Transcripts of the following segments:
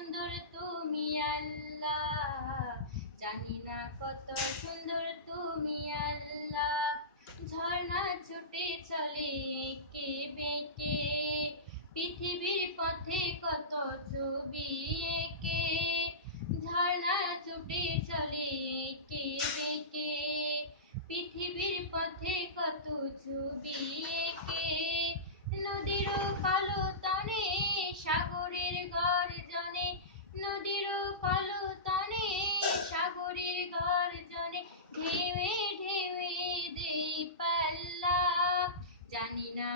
সুন্দর তুমি আল্লাহ। জানি না কত সুন্দর তুমি আল্লাহ। ঝর্ণা ছুটে চলে এঁকে বেঁকে। পৃথিবীর পথে কত ছবি এঁকে। ঝর্ণা ছুটে চলে কে বেঁকে। পৃথিবীর পথে কত ছবি এঁকে। নদীর কালো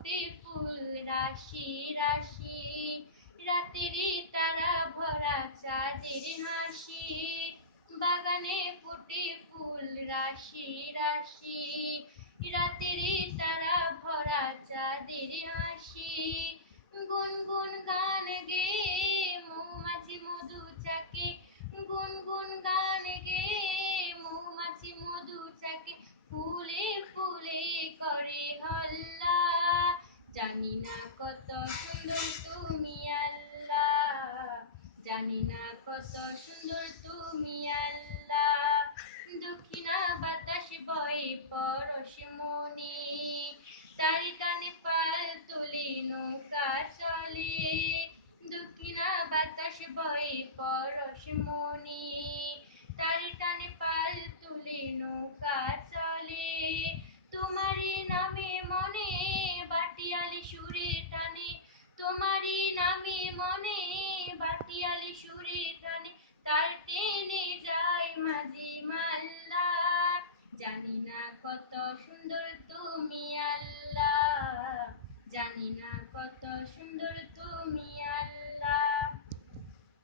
ফুটে ফুল রাশি রাশি। রাতেরই তারা ভরা চাঁদের হাসি। বাগানে ফুটে ফুল রাশি রাশি। রাতেরই তারা ভরা চাঁদের হাসি। গুনগুন গান গে, মৌমাছি মধু চাকে। গুনগুন গান গে, মৌমাছি মধু চাকে। ফুলে ফুলে করে হল্লা জানি না কত সুন্দর তুমি আল্লাহ। জানি না কত সুন্দর তুমি আল্লাহ। দক্ষিণা বাতাস বয়ে পরশ মনি তারি টানে পাল তুলি, নৌকা চলে। দক্ষিণা বাতাস বয়ে পরশ মনি তারি টানে পাল তুলি, নৌকা চলে। মনে বাটিয়ালি সুরে টানে তার টেনে যায় মাঝে মাল্লা জানি না কত